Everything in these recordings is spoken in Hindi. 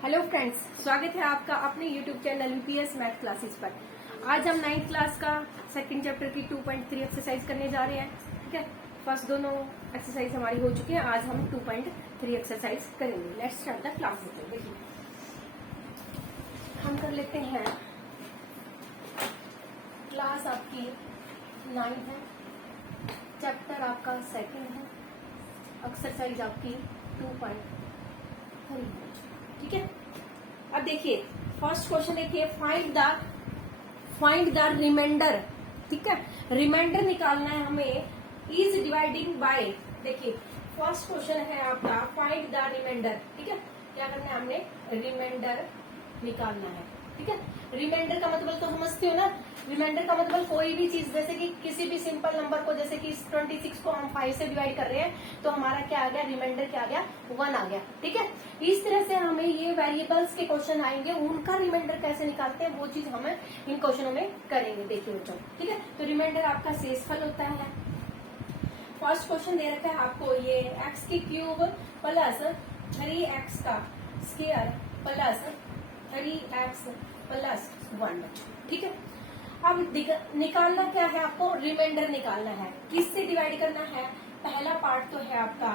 हेलो फ्रेंड्स, स्वागत है आपका अपने YouTube channel UPS math classes पर। आज हम 9th क्लास का सेकंड चैप्टर की 2.3 एक्सरसाइज करने जा रहे हैं। ठीक है, फर्स्ट दोनों एक्सरसाइज हमारी हो चुकी है। आज हम 2.3 एक्सरसाइज करेंगे। Let's start the class. देखिए, हम कर लेते हैं। क्लास आपकी 9 है, चैप्टर आपका सेकंड है, एक्सरसाइज आपकी 2.3 है। ठीक है, अब देखिए फर्स्ट क्वेश्चन देखिए, फाइंड द रिमाइंडर। ठीक है, रिमाइंडर निकालना है हमें इज डिवाइडिंग बाय। देखिए फर्स्ट क्वेश्चन है आपका फाइंड द रिमाइंडर। ठीक है, क्या करना है, हमने रिमाइंडर निकालना है। ठीक है, रिमाइंडर का मतलब तो समझते हो ना। रिमाइंडर का मतलब कोई भी चीज, जैसे कि किसी भी सिंपल नंबर को, जैसे कि 26 को हम 5 से डिवाइड कर रहे हैं तो हमारा क्या आ गया, रिमाइंडर क्या आ गया, 1 आ गया। ठीक है, इस तरह से हमें ये वेरिएबल्स के क्वेश्चन आएंगे, उनका रिमाइंडर कैसे निकालते हैं वो चीज हम इन क्वेश्चनों में करेंगे। देखिए बच्चों, ठीक है, तो रिमाइंडर आपका शेषफल होता है। फर्स्ट क्वेश्चन दे रखा है आपको, ये एक्स की क्यूब प्लस 3x का स्क्वायर प्लस 3x प्लस 1। ठीक है, अब निकालना क्या है, आपको रिमाइंडर निकालना है। किससे डिवाइड करना है, पहला पार्ट तो है आपका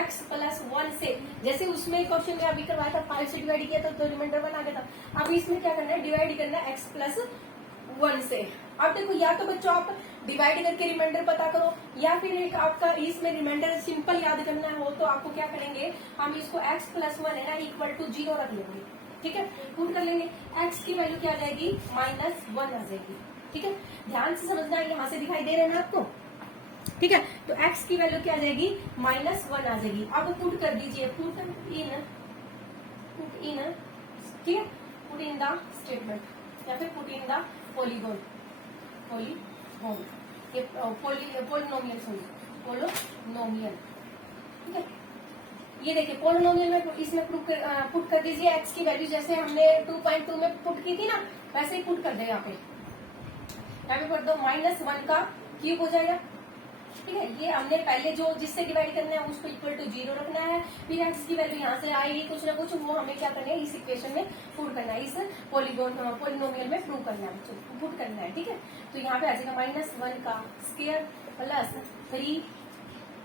x प्लस 1 से। जैसे उसमें क्वेश्चन में अभी करवाया था 5 से डिवाइड किया था तो रिमाइंडर 1 आ गया था। अब इसमें क्या करना है, डिवाइड करना है x प्लस 1 से। अब देखो, या तो बच्चों आप डिवाइड करके रिमाइंडर पता करो, या फिर एक आपका इसमें रिमाइंडर सिंपल याद करना हो तो आपको क्या करेंगे, हम इसको x प्लस 1 है ना इक्वल टू 0 रख लेंगे। ठीक है, पुट कर लेंगे। x की वैल्यू क्या आ जाएगी, -1 आ जाएगी। ठीक है, ध्यान से समझना है, यहाँ से दिखाई दे रहे हैं ना आपको। ठीक है, तो x की वैल्यू क्या आ जाएगी, -1 आ जाएगी। अब पुट कर दीजिए, पुट इन। ठीक है, पुट इन द स्टेटमेंट या फिर पुट इन द पॉलीगॉन। ये पोलिनोमियल ठीक है, ये देखिए पोलिनोमियल में इसमें पुट कर दीजिए x की वैल्यू, जैसे हमने 2.2 में पुट की थी ना, वैसे ही पुट कर दे। यहाँ पे कर दो, -1 का क्यूब हो जाएगा। ठीक है, ये हमने पहले जो जिससे डिवाइड करना है उसको इक्वल टू 0 रखना है। फिर x की वैल्यू यहाँ से आएगी कुछ ना कुछ, वो हमें क्या करना है, इस इक्वेशन में पुट करना है, इस पोलिनोमियल में प्रूव करना है, पुट करना है। ठीक है, तो यहाँ पे आ जाएगा -1 का स्क्वायर प्लस 3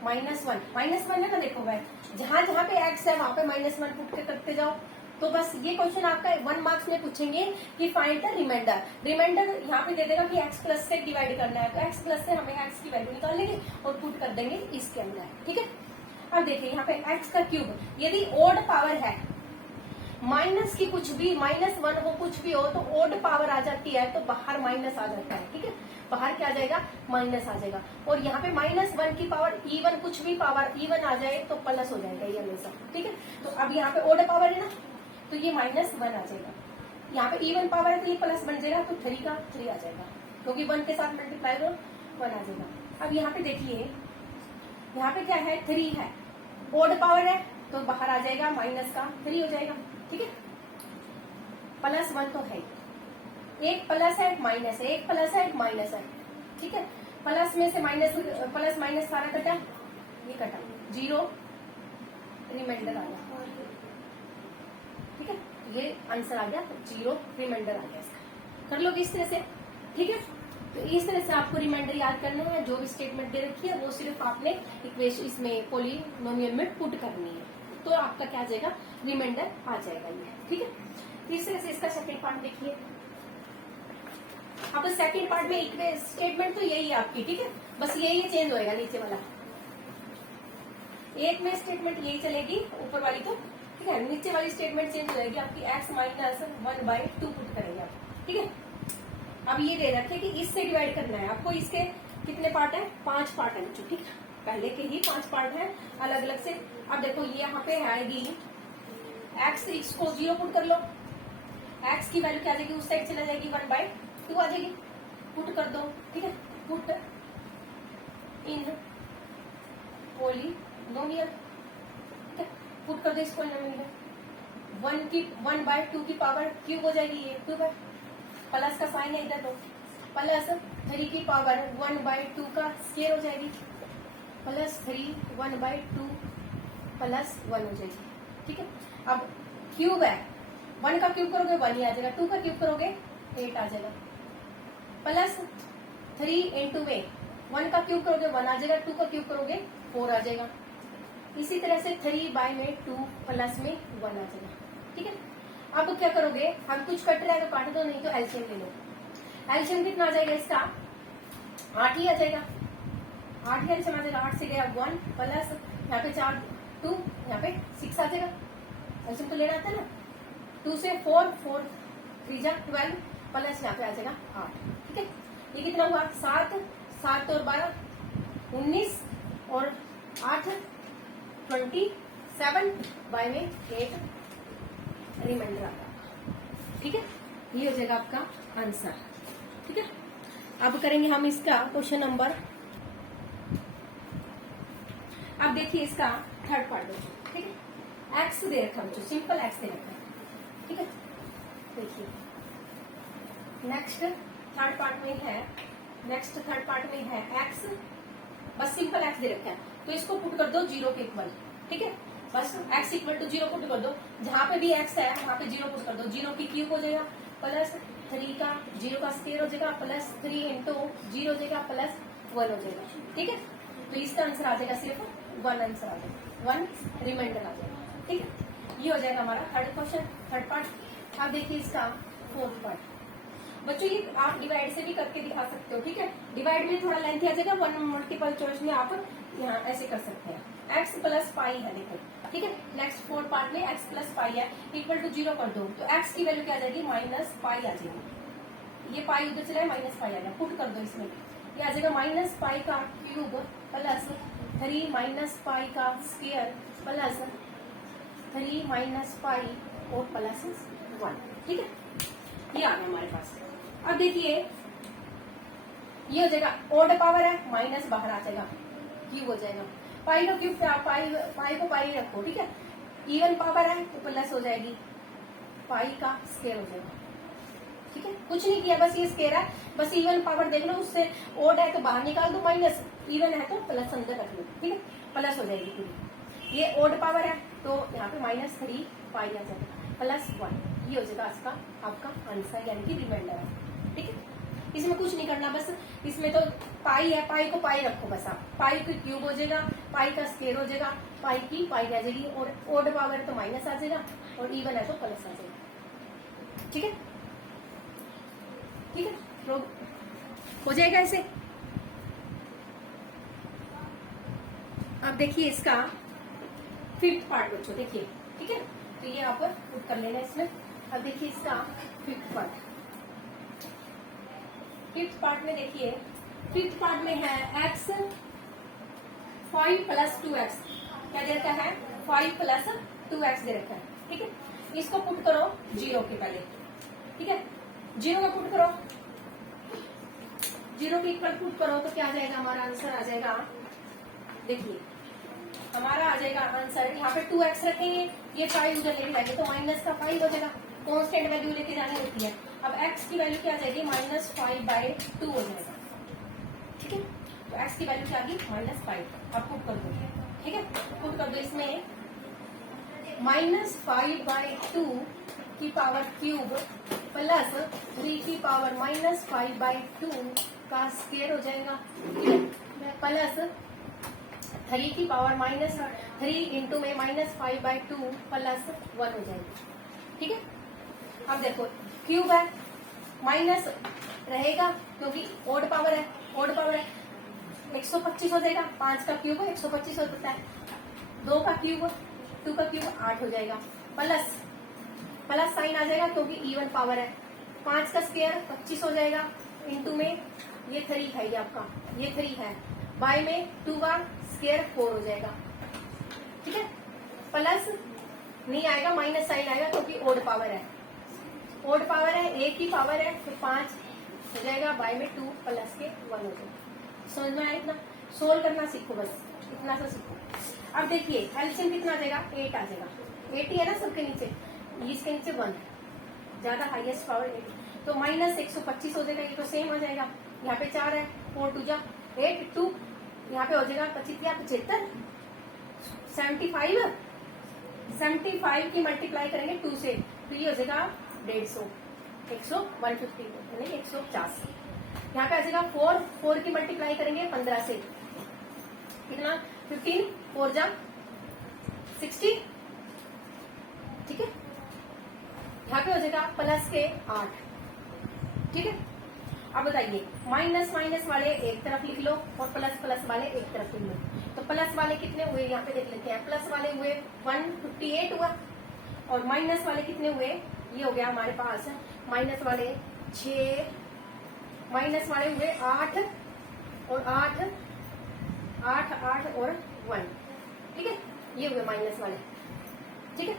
-1 है ना। देखो भाई, जहां जहां पे x है वहां पे -1 पुट करते जाओ। तो बस ये क्वेश्चन आपका 1 मार्क्स में पूछेंगे कि फाइंड द रिमाइंडर। रिमाइंडर यहाँ पे दे देगा कि x प्लस से डिवाइड करना है, तो x प्लस से हमें x की वैल्यू निकाल लेंगे और पुट कर देंगे इसके अंदर। ठीक है, अब देखिए यहाँ पे x का क्यूब, यदि ओड पावर है, माइनस की कुछ भी, -1 हो कुछ भी हो तो ओड पावर आ जाती है तो बाहर माइनस आ जाता है। ठीक है, बाहर क्या आ जाएगा, माइनस आ जाएगा। और यहाँ पे -1 की पावर इवन, कुछ भी पावर इवन आ जाए तो प्लस हो जाएगा ये हमेशा। ठीक है, तो अब यहाँ पे ओड पावर है ना, तो ये -1 आ जाएगा। यहाँ पे इवन पावर है तो ये प्लस बन जाएगा, तो 3 का 3 आ जाएगा, क्योंकि 1 के साथ मल्टीप्लाई हो 1 आ जाएगा। अब यहाँ पे देखिए, यहाँ पे क्या है, 3 है, ओड पावर है तो बाहर आ जाएगा, माइनस का 3 हो जाएगा। ठीक है, +1 तो है, एक प्लस है एक माइनस है, एक प्लस है एक माइनस है। ठीक है, प्लस में से माइनस, प्लस माइनस सारा कटा, ये कटा, 0 रिमाइंडर आ गया। ठीक है, ये आंसर आ गया, 0 रिमाइंडर आ गया इसका। कर लोगे इस तरह से। ठीक है, तो इस तरह से आपको रिमाइंडर याद करना है। जो भी स्टेटमेंट दे रखी है वो सिर्फ आपने इक्वेशन इसमें पोलिनोमियल में पुट करनी है, तो आपका क्या आ जाएगा, रिमाइंडर आ जाएगा ये। ठीक है, इस तरह से इसका सेकंड पार्ट देखिए। अब सेकंड पार्ट में स्टेटमेंट तो यही है आपकी। ठीक है, बस यही चेंज होएगा नीचे वाला, एक में स्टेटमेंट यही चलेगी ऊपर वाली तो। ठीक है, नीचे वाली स्टेटमेंट चेंज हो जाएगी आपकी, x -1/2 पुट करेंगे आप। ठीक है, अब ये दे रखे कि इससे डिवाइड करना है आपको। इसके कितने पार्ट है, 5 पार्ट है बच्चों। ठीक है, पहले के ही 5 पार्ट है अलग अलग से। अब देखो ये यहाँ पे आएगी x को 0 पुट कर लो, x की वैल्यू क्या आ जाएगी, उस साइड चला जाएगी, 1/2 आ जाएगी, पुट कर दो। ठीक है, पुट इन पोलिनोमियल। ठीक है, पुट कर दो इस पोलिनोमियल में, 1/2 की पावर क्यूब हो जाएगी, ये 2 प्लस का साइन है इधर, तो प्लस 3 की पावर 1/2 का स्क्वायर हो जाएगी, प्लस 3 1/2 प्लस 1 हो जाएगी। ठीक है, अब क्यूब है, 1 का क्यूब करोगे 1 ही आ जाएगा, 2 का क्यूब करोगे 8 आ जाएगा, प्लस 3 इंटू में 1 का क्यूब करोगे 1 आ जाएगा, 2 का क्यूब करोगे 4 आ जाएगा। इसी तरह से 3 बाय में 2 प्लस में 1 आ जाएगा। ठीक है, अब क्या करोगे, हम कुछ कट रहा है तो काट दो, नहीं तो एलसीएम ले लो। एलसीएम कितना आ जाएगा इसका, 8 ही आ जाएगा, 8 ही एलसीएम आ जाएगा। 8 से गया 1 प्लस यहाँ पे 4 2, यहाँ पे 6 आ जाएगा। एलसीएम तो लेना आता है ना, 2 से 4 4 3 जा 12 प्लस यहाँ पे आ जाएगा 8। ठीक है, ये कितना हुआ, 7 7 और 12 19 और 8 27 बाय में 8 रिमाइंडर आता है। ठीक है, ये हो जाएगा आपका आंसर। ठीक है, अब करेंगे हम इसका क्वेश्चन नंबर, अब देखिए इसका थर्ड पार्ट बच्चों। ठीक है, एक्स दे रखा बच्चों, सिंपल एक्स दे रखा है। ठीक है, देखिए नेक्स्ट थर्ड पार्ट में है, नेक्स्ट थर्ड पार्ट में है एक्स, बस सिंपल एक्स दे रखा है, तो इसको पुट कर दो 0 के इक्वल। ठीक है, बस x इक्वल टू 0 पुट कर दो, जहां पे भी x है वहां पे 0 पुट कर दो। 0 की क्यूब हो जाएगा प्लस 3 का 0 का स्क्वायर हो जाएगा प्लस 3 इंटू 0 हो जाएगा प्लस 1 हो जाएगा। ठीक है, तो इसका आंसर आ जाएगा सिर्फ 1 आंसर आ जाएगा, 1 रिमाइंडर आ जाएगा। ठीक है, ये हो जाएगा हमारा थर्ड क्वेश्चन, थर्ड पार्ट। अब देखिए इसका फोर्थ पार्ट बच्चों, ये आप डिवाइड से भी करके दिखा सकते हो। ठीक है, डिवाइड में थोड़ा लेंथी आ जाएगा, 1 मल्टीपल चॉइस में आप यहाँ ऐसे कर सकते हैं। x प्लस पाई है, देखो। ठीक है, नेक्स्ट फोर्थ पार्ट में x प्लस पाई है, इक्वल टू 0 कर दो, तो x की वैल्यू क्या आ जाएगी, माइनस पाई आ जाएगी। ये पाई उधर चला है, माइनस पाई आ गया, पुट कर दो इसमें, ये आ जाएगा माइनस पाई का क्यूब प्लस 3 माइनस पाई का स्क्वायर प्लस 3 माइनस पाई और प्लस 1। ठीक है, ये आ गया हमारे पास। अब देखिए ये हो जाएगा ओड पावर है, माइनस बाहर आ जाएगा, क्यूब हो जाएगा। पाई का क्यूब, पाई को पाई रखो। ठीक है, इवन पावर है तो प्लस हो जाएगी, पाई का स्क्वायर हो जाएगा। ठीक है, कुछ नहीं किया, बस ये स्क्वायर है, बस इवन पावर देख लो, उससे ओड है तो बाहर निकाल दो माइनस, इवन है तो प्लस अंदर रख लो। ठीक है, प्लस हो जाएगी पूरी। ये ओड पावर है तो यहाँ पे -3 पाई आ जाएगा प्लस 1। ये हो जाएगा इसका आपका आंसर, यानी कि रिमाइंडर है। ठीक है, इसमें कुछ नहीं करना, बस इसमें तो पाई है, पाई को पाई रखो, बस आप पाई की क्यूब हो जाएगा, पाई का स्क्वायर हो जाएगा, पाई की पाई आ जाएगी, और ओड पावर है तो माइनस आ जाएगा, और इवन है तो प्लस आ जाएगा। ठीक है, ठीक है, तो हो जाएगा ऐसे। अब देखिए इसका फिफ्थ पार्ट बच्चों, देखिए। ठीक है, तो ये आप पुट कर लेना इसमें। अब देखिए इसका फिफ्थ पार्ट, फिफ्थ पार्ट में देखिए, फिफ्थ पार्ट में है x 5 प्लस 2x, क्या दे रखा है, 5 प्लस 2x दे रखा है। ठीक है, इसको पुट करो 0 के पहले। ठीक है, 0 का पुट करो, 0 के इक्वल पुट करो तो क्या आ जाएगा, हमारा आंसर आ जाएगा, देखिए हमारा आ जाएगा आंसर, यहाँ पे 2x रखेंगे, ये 5 उधर लेके जाएंगे तो माइनस का 5 हो जाएगा, कांस्टेंट वैल्यू लेके जानी होती है। अब x की वैल्यू क्या आ जाएगी, -5/2 हो जाएगा। ठीक है, तो x की वैल्यू क्या आ गई, -5। आप पुट कर दो। ठीक है, पुट कर दो इसमें, -5/2 की पावर क्यूब प्लस 3 की पावर -5/2 का स्क्वायर हो जाएगा, प्लस 3 की पावर -3 इंटू में -5/2 प्लस 1 हो जाएगी। ठीक है, अब देखो क्यूब है, माइनस रहेगा क्योंकि ओड पावर है, ओड पावर है 125 हो जाएगा, 5 का क्यूब 125 होता है, 2 का क्यूब 2 का क्यूब 8 हो जाएगा, प्लस प्लस साइन आ जाएगा क्योंकि इवन पावर है, 5 का स्क्वायर 25 हो जाएगा, इंटू में ये 3 है, ये आपका ये 3 है, बाय में 2 का स्क्वायर 4 हो जाएगा। ठीक है, प्लस नहीं आएगा, माइनस साइन आएगा क्योंकि ओड पावर है, ओड पावर है, एक ही पावर है तो 5 हो जाएगा, बाय में 2 प्लस के 1 हो जाएगा। समझ में आया इतना, सोल्व करना सीखो, बस इतना सा सीखो। अब देखिए एलसीएम कितना आ जाएगा, 8 आ जाएगा, 8 ही है ना सबके नीचे, इसके नीचे 1 ज्यादा हाईएस्ट पावर 8, तो -125 हो जाएगा, ये तो सेम आ जाएगा, यहाँ पे 4 है, 4 2 जा 8 2, यहाँ पे हो जाएगा 25 75 75 की मल्टीप्लाई करेंगे 2 से तो ये हो जाएगा 150 150 यानी 150। यहाँ पे आ जाएगा 4 की मल्टीप्लाई करेंगे 15 से कितना 15 4 जा 60 ठीक है। यहाँ पे हो जाएगा प्लस के 8 ठीक है। अब बताइए माइनस माइनस वाले एक तरफ लिख लो और प्लस प्लस वाले एक तरफ लिख लो। तो प्लस वाले कितने हुए यहाँ पे देख लेते हैं। प्लस वाले हुए 158 हुआ और माइनस वाले कितने हुए ये हो गया हमारे पास माइनस वाले 6 माइनस वाले हुए 8 और 8 8 8 और 1 ठीक है। ये हुए माइनस वाले ठीक है।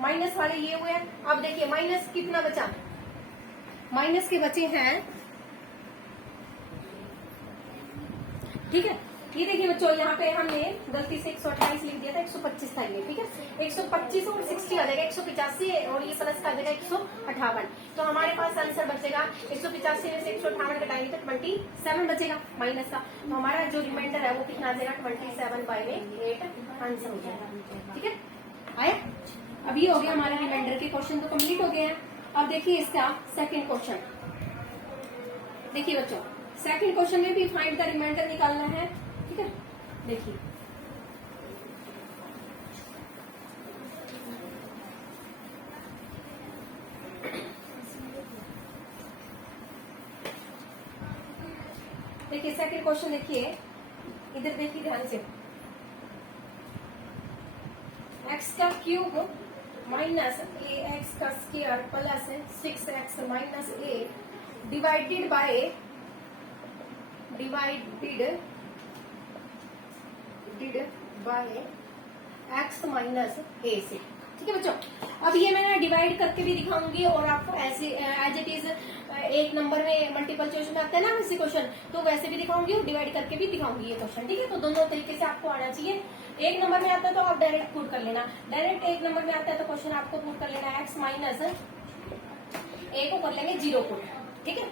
माइनस वाले ये हुए। अब देखिए माइनस कितना बचा माइनस के बचे हैं ठीक है। ये देखिए बच्चों यहाँ पे हमने गलती से 128 लिख दिया था 125 था ये ठीक है। 125 और 60 आ जाएगा 185 और ये प्लस कर देगा 158। तो हमारे पास आंसर बचेगा 185 में से 158 घटाएंगे तो 27 बचेगा माइनस का। तो हमारा जो रिमाइंडर है वो कितना आ जाएगा 27/8 आंसर हो जाएगा ठीक है। आया अब ये हो गया हमारे रिमाइंडर के क्वेश्चन तो कंप्लीट हो गए हैं। अब देखिए इसका सेकंड क्वेश्चन देखिए बच्चों सेकंड क्वेश्चन में भी फाइंड द रिमाइंडर निकालना है ठीक है। देखिए देखिए सेकंड क्वेश्चन देखिए इधर देखिए ध्यान से x का क्यूब माइनस ax का square plus 6x minus a divided by x minus a से ठीक है बच्चों। अब ये मैं डिवाइड करके भी दिखाऊंगी और आपको ऐसे एज इट इज एक नंबर में मल्टीपल चॉइस में आता है ना वैसे क्वेश्चन तो वैसे भी दिखाऊंगी और डिवाइड करके भी दिखाऊंगी ये क्वेश्चन ठीक है। तो दोनों तरीके से आपको आना चाहिए। एक नंबर में आता है तो आप डायरेक्ट पुट कर लेना डायरेक्ट एक नंबर में आता है तो क्वेश्चन आपको पुट कर लेना x माइनस a को कर लेंगे 0 पुट ठीक है।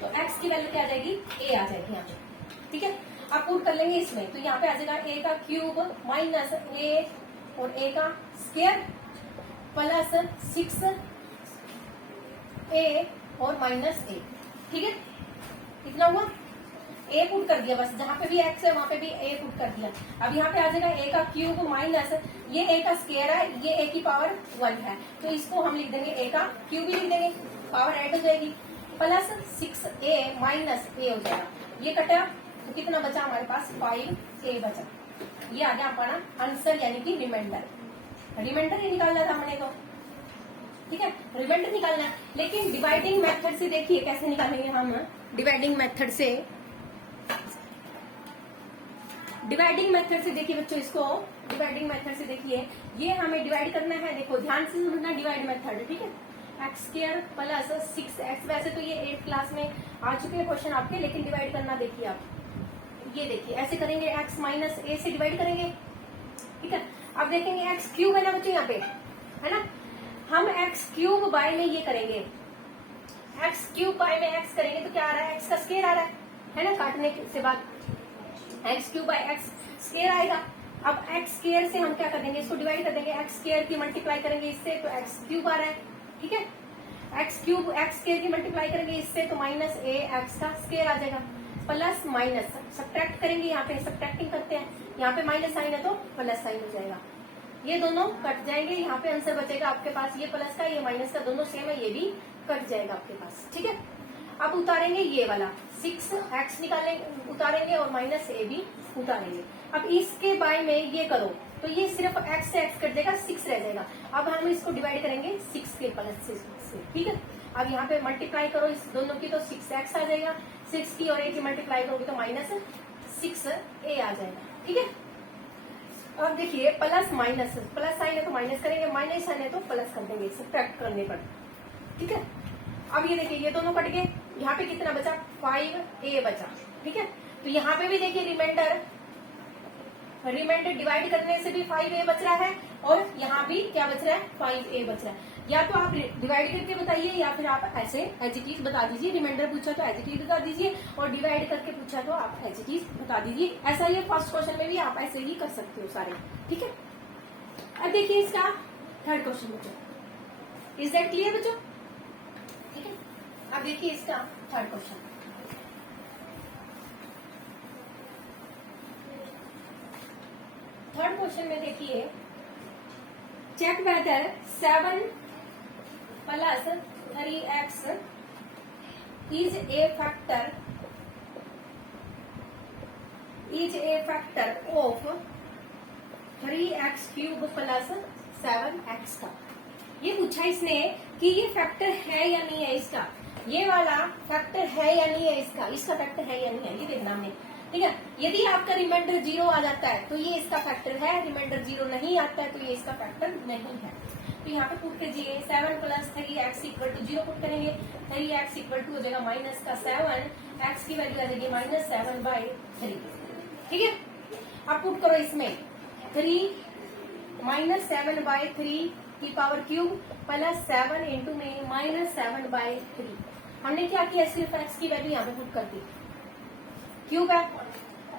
तो x की वैल्यू क्या आ जाएगी a आ जाएगी यहाँ पे ठीक है। आप पुट कर लेंगे इसमें तो यहाँ पे आ जाएगा a का क्यूब माइनस a और a का स्क्वायर प्लस 6a और माइनस a ठीक है। कितना हुआ a पुट कर दिया बस जहां पे भी x है वहां पे भी a पुट कर दिया। अब यहाँ पे आ जाएगा a का क्यूब माइनस ये a का स्क्वायर है ये a की पावर 1 है तो इसको हम लिख देंगे a का क्यूब ही लिख देंगे पावर ऐड हो जाएगी प्लस 6a माइनस a हो जाएगा। ये कटा तो कितना बचा हमारे पास 5a बचा। ये आ गया हमारा आंसर यानी कि रिमाइंडर ही निकालना था हमने तो ठीक है। रिमाइंडर निकालना है लेकिन डिवाइडिंग मेथड से देखिए कैसे निकालेंगे हम। डिवाइडिंग मेथड से देखिए बच्चों इसको डिवाइडिंग मेथड से देखिए ये हमें डिवाइड करना है। देखो ध्यान से समझना डिवाइड मेथड ठीक है। एक्स स्क्वायर प्लस 6x वैसे तो ये 8th क्लास में आ चुके हैं क्वेश्चन आपके लेकिन डिवाइड करना देखिए आप ये देखिए ऐसे करेंगे x माइनस a से डिवाइड करेंगे ठीक है। अब देखेंगे x क्यूब है ना बच्चों यहाँ पे है ना हम x क्यूब बाय में ये करेंगे x क्यूब बाय में x करेंगे तो क्या आ रहा है x का स्क्वायर आ रहा है ना काटने से बाद x cube by x square आएगा। अब x स्क्वायर से हम क्या कर देंगे इसको डिवाइड कर देंगे x स्क्वायर की मल्टीप्लाई करेंगे इससे तो x क्यूब आ रहा है ठीक है। x क्यूब x स्क्वायर की मल्टीप्लाई करेंगे इससे तो माइनस a x का स्क्वायर आ जाएगा प्लस माइनस सब्ट्रैक्ट करेंगे यहाँ पे सब्ट्रैक्टिंग करते हैं यहाँ पे माइनस साइन है तो प्लस साइन हो जाएगा। ये दोनों कट जाएंगे यहाँ पे आंसर बचेगा आपके पास ये प्लस का ये माइनस का दोनों सेम है ये भी कट जाएगा आपके पास ठीक है। अब उतारेंगे ये वाला 6x निकालेंगे उतारेंगे और माइनस a भी उतारेंगे। अब इसके बाय में ये करो तो ये सिर्फ x से x कट जाएगा 6 रह जाएगा। अब हम इसको डिवाइड करेंगे 6 के प्लस से ठीक है। अब यहाँ पे मल्टीप्लाई करो इस दोनों की तो 6x आ जाएगा 6 की और a की मल्टीप्लाई करोगे तो माइनस 6a आ जाएगा ठीक है। अब देखिए प्लस माइनस प्लस साइन है तो माइनस करेंगे माइनस साइन है तो प्लस कर देंगे सब्ट्रैक्ट करने पर ठीक है। अब ये देखिए ये दोनों कट गए यहाँ पे कितना बचा 5a बचा ठीक है। तो यहाँ पे भी देखिए रिमाइंडर डिवाइड करने से भी 5a बच रहा है और यहाँ भी क्या बच रहा है 5a बच रहा है। या तो आप डिवाइड करके बताइए या फिर आप ऐसे एज इट इज बता दीजिए। रिमाइंडर पूछा तो एज इट इज बता दीजिए और डिवाइड करके पूछा तो आप एज इट इज बता दीजिए। ऐसा ही फर्स्ट क्वेश्चन में भी आप ऐसे ही कर सकते हो सारे ठीक है। अब देखिए इसका थर्ड क्वेश्चन बच्चों, इज दैट क्लियर बच्चों? ठीक है, अब देखिए इसका थर्ड क्वेश्चन। थर्ड क्वेश्चन में देखिए, check whether 7 plus 3x is a factor of 3x cube plus 7x का। ये पूछा इसने कि ये फैक्टर है या नहीं है इसका, ये वाला फैक्टर है या नहीं है इसका फैक्टर है या नहीं है, ये देखना हमने। ठीक है, यदि आपका रिमाइंडर 0 आ जाता है तो ये इसका फैक्टर है, रिमाइंडर 0 नहीं आता है तो ये इसका फैक्टर नहीं है। तो यहाँ पे पुट कीजिए 7 plus 3x equal to 0 put करेंगे, 3x इक्वल टू हो जाएगा माइनस का 7, x की वैल्यू आ जाएगी -7/3। ठीक है, अब पुट करो इसमें 3 -7/3 की पावर क्यूब प्लस 7 इंटू में -7/3। हमने क्या किया, सिर्फ x की वैल्यू यहाँ पे पुट कर दी, क्यूब है,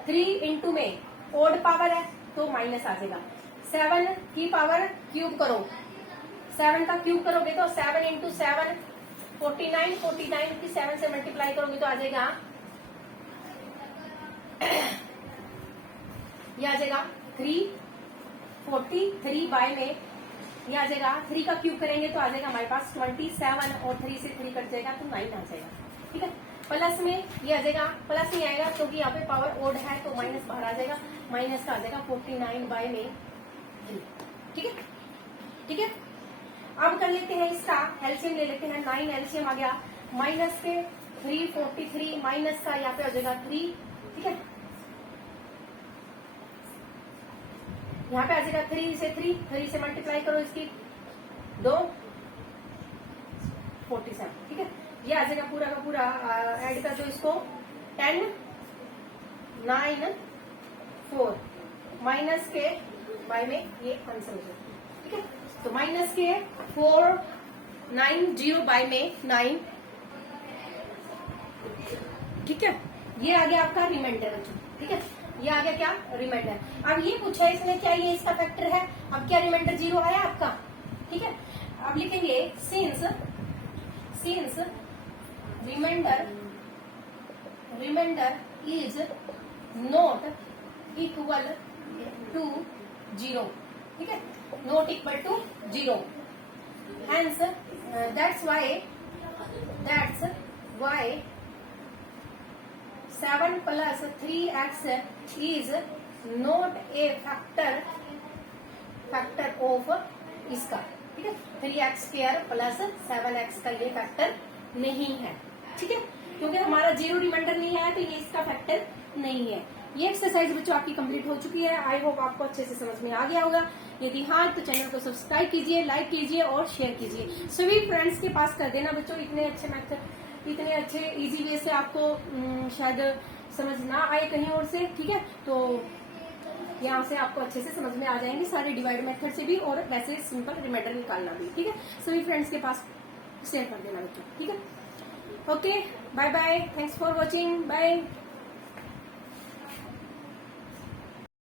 3 इंटू में ओड पावर है तो माइनस आ जाएगा, 7 की पावर क्यूब करो, 7 का क्यूब करोगे तो 7 इंटू 7 49, 49 की 7 से मल्टीप्लाई करोगे तो आ जाएगा, ये आ जाएगा 343 बाय में, ये आ जाएगा 3 का क्यूब करेंगे तो आ जाएगा हमारे पास 27 और 3 से 3 कट जाएगा तो 9 आ जाएगा। ठीक है, प्लस में ये आ जाएगा, प्लस नहीं आएगा क्योंकि यहाँ पे पावर ओड है तो माइनस बाहर आ जाएगा, माइनस का आ जाएगा 49 बाय में 3। ठीक है, ठीक है, अब कर लेते हैं इसका एलसीएम ले लेते हैं, 9 एलसीएम आ गया, माइनस के 343 माइनस का यहाँ पे आ जाएगा 3। ठीक है, यहाँ पे आ जाएगा 3 से मल्टीप्लाई करो इसकी 2 47। ठीक है, ये आ जाएगा पूरा का पूरा ऐड कर दो इसको 10 9 4 माइनस के बाय में ये आंसर हो जाएगा। ठीक है, तो माइनस के 490 बाय में 9। ठीक है, ये आ गया आपका रिमाइंडर। ठीक है, ये आ गया क्या, रिमाइंडर। अब ये पूछा है इसमें क्या ये इसका फैक्टर है, अब क्या रिमाइंडर 0 आया आपका। ठीक है, अब लिखेंगे since remainder is not equal to 0। ठीक है, not equal to 0, hence that's why 7 plus 3x is not a factor of इसका। ठीक है, 3x स्क्वायर प्लस 7x का ये फैक्टर नहीं है। ठीक है, क्योंकि हमारा 0 रिमाइंडर नहीं आया तो ये इसका फैक्टर नहीं है। ये एक्सरसाइज बच्चों आपकी कंप्लीट हो चुकी है, आई होप आपको अच्छे से समझ में आ गया होगा। यदि हाँ तो चैनल को सब्सक्राइब कीजिए, लाइक कीजिए और शेयर कीजिए, सभी फ्रेंड्स के पास कर देना बच्चों। इतने अच्छे मैथड, इतने अच्छे इजी वे से आपको शायद समझ ना आए कहीं और से। ठीक है, तो यहाँ से आपको अच्छे से समझ में आ जाएंगे सारे डिवाइड मेथड से भी और वैसे सिंपल रिमाइंडर निकालना भी। ठीक है, सभी फ्रेंड्स के पास शेयर कर देना बच्चों। ठीक है, okay, bye bye, thanks for watching, bye.